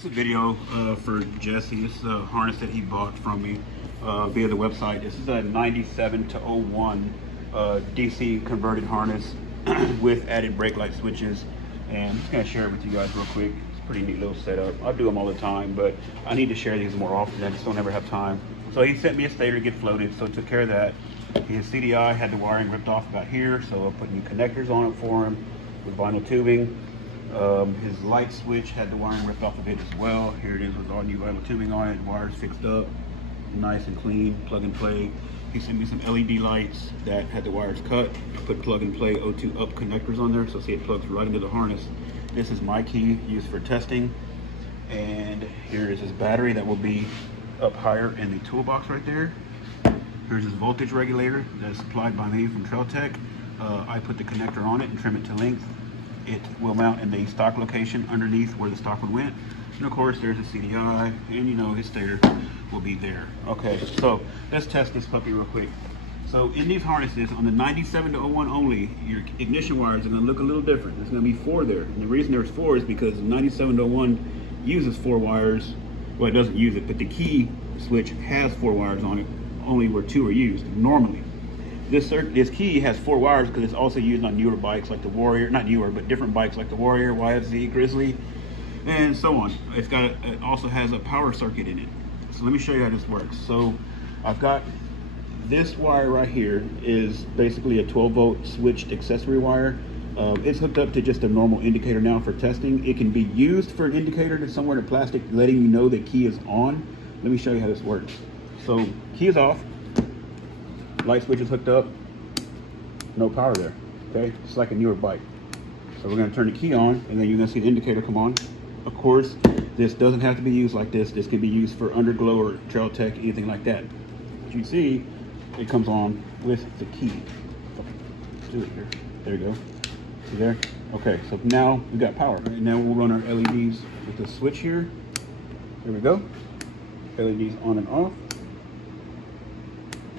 It's a video for Jesse. This is a harness that he bought from me via the website. This is a 97 to 01 DC converted harness with added brake light switches. And I'm just gonna share it with you guys real quick. It's a pretty neat little setup. I do them all the time, but I need to share these more often. I just don't ever have time. So he sent me a stator to get floated, so I took care of that. His CDI had the wiring ripped off about here, so I put new connectors on it for him with vinyl tubing. His light switch had the wiring ripped off of it as well. Here it is with all new vinyl tubing on it, wires fixed up, nice and clean, plug and play. He sent me some LED lights that had the wires cut. I put plug and play O2 up connectors on there, so see it plugs right into the harness. This is my key used for testing. And here is his battery that will be up higher in the toolbox right there. Here's his voltage regulator that's supplied by me from Trailtech. I put the connector on it and trim it to length. It will mount in the stock location underneath where the stock would went. And of course there's a CDI, and you know his stator will be there. Okay, so let's test this puppy real quick. So in these harnesses, on the 97 to 01 only, your ignition wires are gonna look a little different. There's gonna be 4 there. And the reason there's 4 is because the 97 to 01 uses 4 wires. Well, it doesn't use it, but the key switch has 4 wires on it, only where 2 are used normally. This key has 4 wires because it's also used on newer bikes like the Warrior, not newer, but different bikes like the Warrior, YFZ, Grizzly, and so on. It also has a power circuit in it. So let me show you how this works. So I've got this wire right here is basically a 12-volt switched accessory wire. It's hooked up to just a normal indicator now for testing. It can be used for an indicator to somewhere in the plastic letting you know that key is on. Let me show you how this works. So key is off. Light switch is hooked up, no power there, okay? It's like a newer bike. So we're gonna turn the key on, and then you're gonna see the indicator come on. Of course, this doesn't have to be used like this. This can be used for underglow or Trailtech, anything like that. As you see, it comes on with the key. Let's do it here. There you go. See there? Okay, so now we've got power. Right, now we'll run our LEDs with the switch here. Here we go. LEDs on and off.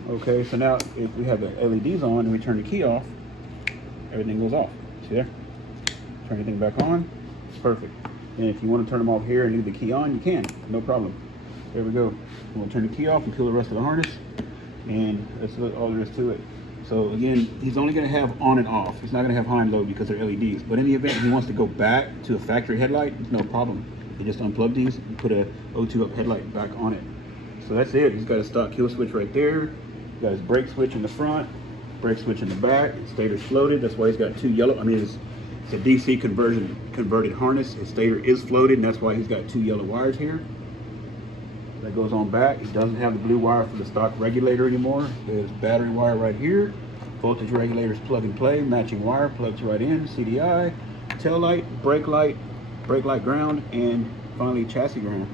Okay, so now if we have the LEDs on and we turn the key off, everything goes off. See there? Turn everything back on. Perfect. And if you want to turn them off here and leave the key on, you can. No problem. There we go. We'll turn the key off and peel the rest of the harness. And that's all there is to it. So again, he's only going to have on and off. He's not going to have high and low because they're LEDs. But in the event he wants to go back to a factory headlight, it's no problem. You just unplug these and put a O2 up headlight back on it. So that's it. He's got a stock kill switch right there. Got his brake switch in the front, brake switch in the back. His stator's floated. That's why he's got 2 yellow. I mean, it's a DC converted harness. His stator is floated, and that's why he's got 2 yellow wires here. That goes on back. He doesn't have the blue wire for the stock regulator anymore. There's battery wire right here. Voltage regulator's plug and play, matching wire, plugs right in. CDI, tail light, brake light ground, and finally chassis ground.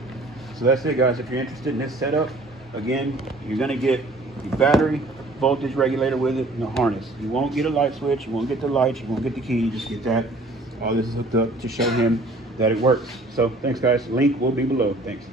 So that's it, guys. If you're interested in this setup, again, you're gonna get the battery, voltage regulator with it, and the harness. You won't get a light switch, you won't get the lights, you won't get the key, you just get that. All this is hooked up to show him that it works. So thanks, guys. Link will be below. Thanks.